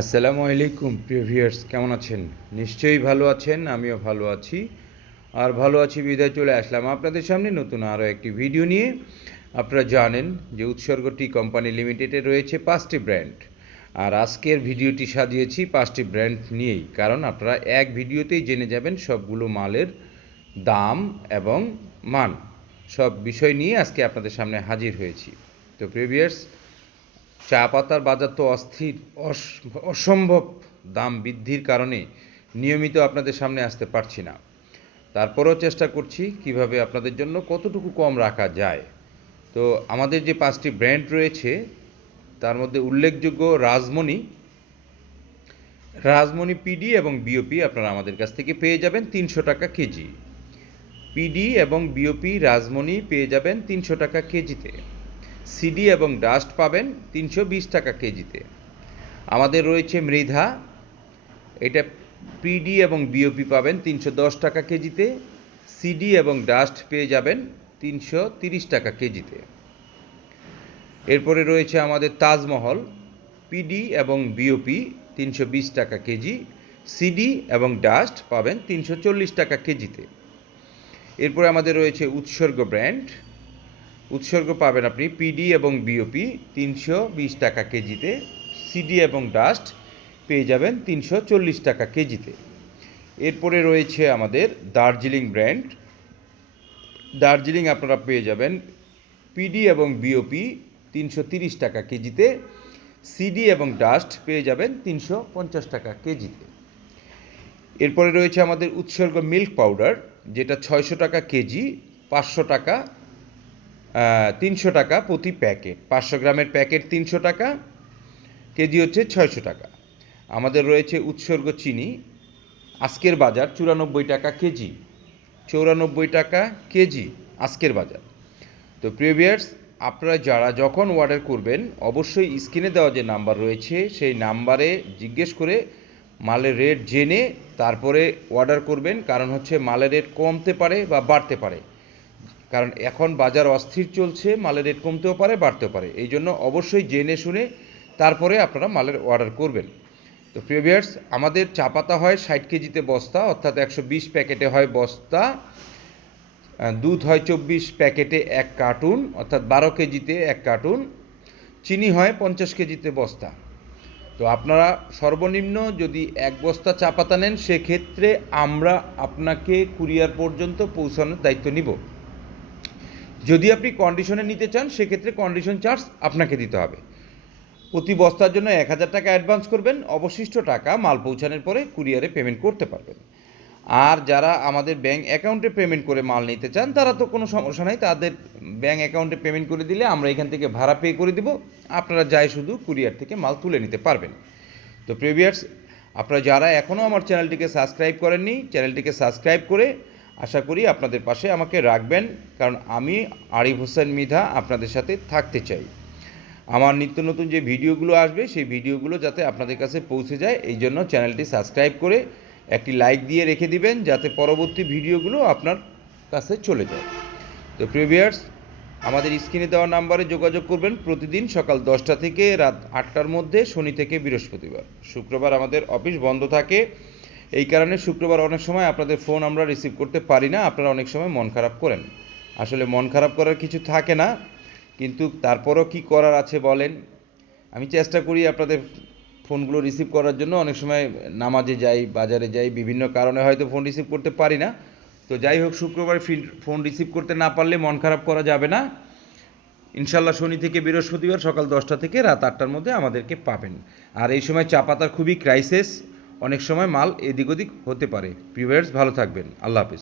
আসসালামু আলাইকুম প্রিয় ভিউয়ার্স, কেমন আছেন? নিশ্চয়ই ভালো আছেন, আমিও ভালো আছি। আর ভালো আছি বিদায় চলে আসলাম আপনাদের সামনে নতুন আরও একটি ভিডিও নিয়ে। আপনারা জানেন যে উৎসর্গ টি কোম্পানি লিমিটেডে রয়েছে 5টি ব্র্যান্ড। আর আজকের ভিডিওটি সাজিয়েছি 5টি ব্র্যান্ড নিয়েই, কারণ আপনারা এক ভিডিওতেই জেনে যাবেন সবগুলো মালের দাম এবং মান, সব বিষয় নিয়ে আজকে আপনাদের সামনে হাজির হয়েছি। তো প্রিয় ভিউয়ার্স, চা পাতার বাজার তো অস্থির, অসম্ভব দাম বৃদ্ধির কারণে নিয়মিত আপনাদের সামনে আসতে পারছি না। তারপরেও চেষ্টা করছি কিভাবে আপনাদের জন্য কতটুকু কম রাখা যায়। তো আমাদের যে 5টি ব্র্যান্ড রয়েছে তার মধ্যে উল্লেখযোগ্য রাজমণি পিডি এবং বিওপি আপনারা আমাদের কাছ থেকে পেয়ে যাবেন 300 টাকা কেজি। পিডি এবং বিওপি রাজমণি পেয়ে যাবেন 300 টাকা কেজিতে। সিডি এবং ডাস্ট পাবেন 320 টাকা কেজিতে। আমাদের রয়েছে মৃধা, এটা পিডি এবং বিওপি পাবেন 310 টাকা কেজিতে। সিডি এবং ডাস্ট পেয়ে যাবেন 330 টাকা কেজিতে। এরপরে রয়েছে আমাদের তাজমহল, পিডি এবং বিওপি 320 টাকা কেজি। সিডি এবং ডাস্ট পাবেন 340 টাকা কেজিতে। এরপরে আমাদের রয়েছে উৎসর্গ ব্র্যান্ড, উৎসর্গ পাবেন আপনি পিডি এবং বিওপি 320 টাকা কেজিতে। সিডি এবং ডাস্ট পেয়ে যাবেন 340 টাকা কেজিতে। এরপরে রয়েছে আমাদের দার্জিলিং ব্র্যান্ড, দার্জিলিং আপনারা পেয়ে যাবেন পিডি এবং বিওপি 330 টাকা কেজিতে। সিডি এবং ডাস্ট পেয়ে যাবেন 350 টাকা কেজিতে। এরপরে রয়েছে আমাদের উৎসর্গ মিল্ক পাউডার, যেটা 600 টাকা কেজি, 500 টাকা 300 টাকা প্রতি প্যাকেট। 500 গ্রামের প্যাকেট 300 টাকা, কেজি হচ্ছে 600 টাকা। আমাদের রয়েছে উৎসর্গ চিনি, আজকের বাজার 94 টাকা কেজি, 94 টাকা কেজি আজকের বাজার। তো প্রিয় ভিউয়ার্স, আপনারা যারা যখন অর্ডার করবেন অবশ্যই স্ক্রিনে দেওয়া যে নাম্বার রয়েছে সেই নাম্বারে জিজ্ঞেস করে মালের রেট জেনে তারপরে অর্ডার করবেন, কারণ হচ্ছে মালের রেট কমতে পারে বা বাড়তে পারে। কারণ এখন বাজার অস্থির চলছে, মালের রেট কমতেও পারে বাড়তেও পারে, এই জন্য অবশ্যই জেনে শুনে তারপরে আপনারা মালের অর্ডার করবেন। তো প্রিয় ভিউয়ার্স, আমাদের চা পাতা হয় 60 কেজিতে বস্তা, অর্থাৎ 120 প্যাকেটে হয় বস্তা। দুধ হয় 24 প্যাকেটে 1 কার্টুন, অর্থাৎ 12 কেজিতে 1 কার্টুন। চিনি হয় 50 কেজিতে বস্তা। তো আপনারা সর্বনিম্ন যদি 1 বস্তা চা পাতা নেন সেক্ষেত্রে আমরা আপনাকে কুরিয়ার পর্যন্ত পৌঁছানোর দায়িত্ব নিব। যদি আপনি কন্ডিশনে নিতে চান সেক্ষেত্রে কন্ডিশন চার্জ আপনাকে দিতে হবে। প্রতি বস্তার জন্য 1000 টাকা অ্যাডভান্স করবেন, অবশিষ্ট টাকা মাল পৌঁছানোর পরে কুরিয়ারে পেমেন্ট করতে পারবেন। আর যারা আমাদের ব্যাঙ্ক অ্যাকাউন্টে পেমেন্ট করে মাল নিতে চান তারা তো কোনো সমস্যা নাই, তাদের ব্যাঙ্ক অ্যাকাউন্টে পেমেন্ট করে দিলে আমরা এখান থেকে ভাড়া পে করে দিব, আপনারা যাই শুধু কুরিয়ার থেকে মাল তুলে নিতে পারবেন। তো প্রিভিয়ার্স, আপনারা যারা এখনও আমার চ্যানেলটিকে সাবস্ক্রাইব করেননি চ্যানেলটিকে সাবস্ক্রাইব করে আশা করি আপনাদের পাশে আমাকে রাখবেন, কারণ আমি আরিফ হোসেন মৃধা আপনাদের সাথে থাকতে চাই। আমার নিত্য নতুন যে ভিডিওগুলো আসবে সেই ভিডিওগুলো যাতে আপনাদের কাছে পৌঁছে যায়, এই জন্য চ্যানেলটি সাবস্ক্রাইব করে একটি লাইক দিয়ে রেখে দিবেন যাতে পরবর্তী ভিডিওগুলো আপনার কাছে চলে যায়। তো প্রিয় ভিউয়ার্স, আমাদের স্ক্রিনে দেওয়া নাম্বারে যোগাযোগ করবেন প্রতিদিন সকাল 10টা থেকে রাত 8টার মধ্যে, শনি থেকে বৃহস্পতিবার। শুক্রবার আমাদের অফিস বন্ধ থাকে, এই কারণে শুক্রবার অনেক সময় আপনাদের ফোন আমরা রিসিভ করতে পারি না, আপনারা অনেক সময় মন খারাপ করেন। আসলে মন খারাপ করার কিছু থাকে না, কিন্তু তারপরও কি করার আছে বলেন। আমি চেষ্টা করি আপনাদের ফোনগুলো রিসিভ করার জন্য, অনেক সময় নামাজে যাই, বাজারে যাই, বিভিন্ন কারণে হয়তো ফোন রিসিভ করতে পারি না। তো যাই হোক, শুক্রবার ফোন রিসিভ করতে না পারলে মন খারাপ করা যাবে না। ইনশাল্লাহ শনি থেকে বৃহস্পতিবার সকাল 10টা থেকে রাত 8টার মধ্যে আমাদেরকে পাবেন। আর এই সময় চা পাতার খুবই ক্রাইসিস, অনেক সময় মাল এদিক ওদিক হতে পারে। ভিউয়ার্স, ভালো থাকবেন, আল্লাহ হাফিজ।